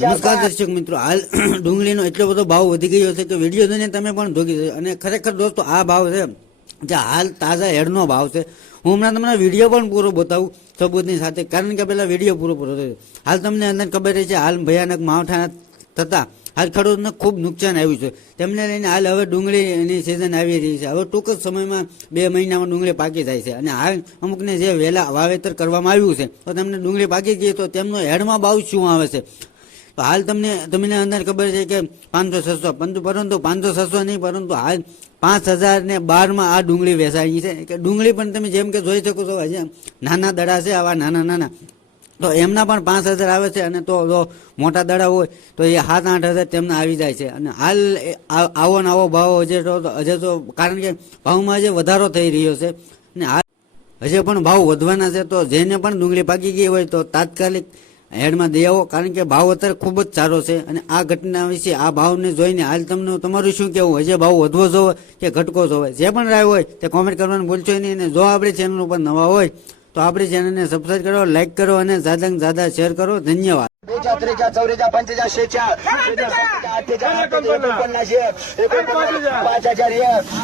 નમસ્કાર દર્શક મિત્રો. હાલ ડુંગળીનો એટલો બધો ભાવ વધી ગયો છે કે વીડિયો જોઈને તમે પણ જશો. અને ખરેખર દોસ્તો, આ ભાવ છે, જે હાલ તાજા હેડનો ભાવ છે. હું હમણાં તમને વીડિયો પણ પૂરો બતાવું સબૂતની સાથે. કારણ કે પેલા વીડિયો પૂરો પૂરો થયો. હાલ તમને અંદર ખબર છે, હાલ ભયાનક માવઠા થતા હાલ ખેડૂતને ખૂબ નુકસાન આવ્યું છે. તેમને લઈને હાલ હવે ડુંગળીની સિઝન આવી રહી છે. હવે ટૂંક જ સમયમાં બે મહિનામાં ડુંગળી પાકી જાય છે. અને હાલ અમુકને જે વહેલા વાવેતર કરવામાં આવ્યું છે, તો તેમને ડુંગળી પાકી ગઈ તો તેમનો હેડમાં ભાવ શું આવે છે? તો હાલ તમને તમને અંદર ખબર છે કે પાંચસો, છસો પરંતુ પરંતુ પાંચસો, છસો નહીં, પરંતુ હાલ પાંચ હજાર ને બારમાં આ ડુંગળી વેચાઈ છે. કે ડુંગળી પણ તમે જેમ કે જોઈ શકો છો, હજી નાના દડા છે, આવા નાના નાના તો એમના પણ પાંચ હજાર આવે છે અને તો જો મોટા દડા હોય, તો એ સાત આઠ હજાર તેમના આવી જાય છે. અને હાલ આવો ને આવો ભાવ હજે તો હજે તો કારણ કે ભાવમાં હજે વધારો થઈ રહ્યો છે. અને હાલ હજે પણ ભાવ વધવાના છે, તો જેને પણ ડુંગળી પાકી ગઈ હોય તો તાત્કાલિક હેડમાં દઈ આવો. કારણ કે ભાવ અત્યારે ખૂબ જ સારો છે અને આ ઘટના વિશે આ ભાવને જોઈને હાલ તમને તમારું શું કહેવું? હજે ભાવ વધવો જોવે કે ઘટકો જોવે? જે પણ રાય હોય તે કોમેન્ટ કરવાનું ભૂલશો નહીં અને જો આપણી ચેનલ ઉપર નવા હોય તો આપણી ચેનલને સબસ્ક્રાઈબ કરો લાઈક કરો અને ઝાદાને ઝાદા શેર કરો. ધન્યવાદ. બેજા ત્રીજા ચૌરીજા પંચજા શેચા પાંચ હજાર એક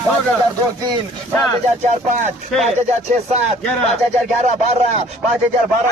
પાંચ હજાર દો તીન પાંચ હજાર ચાર પાંચ પાંચ હજાર છ સાત. પાંચ હજાર ગ્યારહ બાર. પાંચ હજાર બાર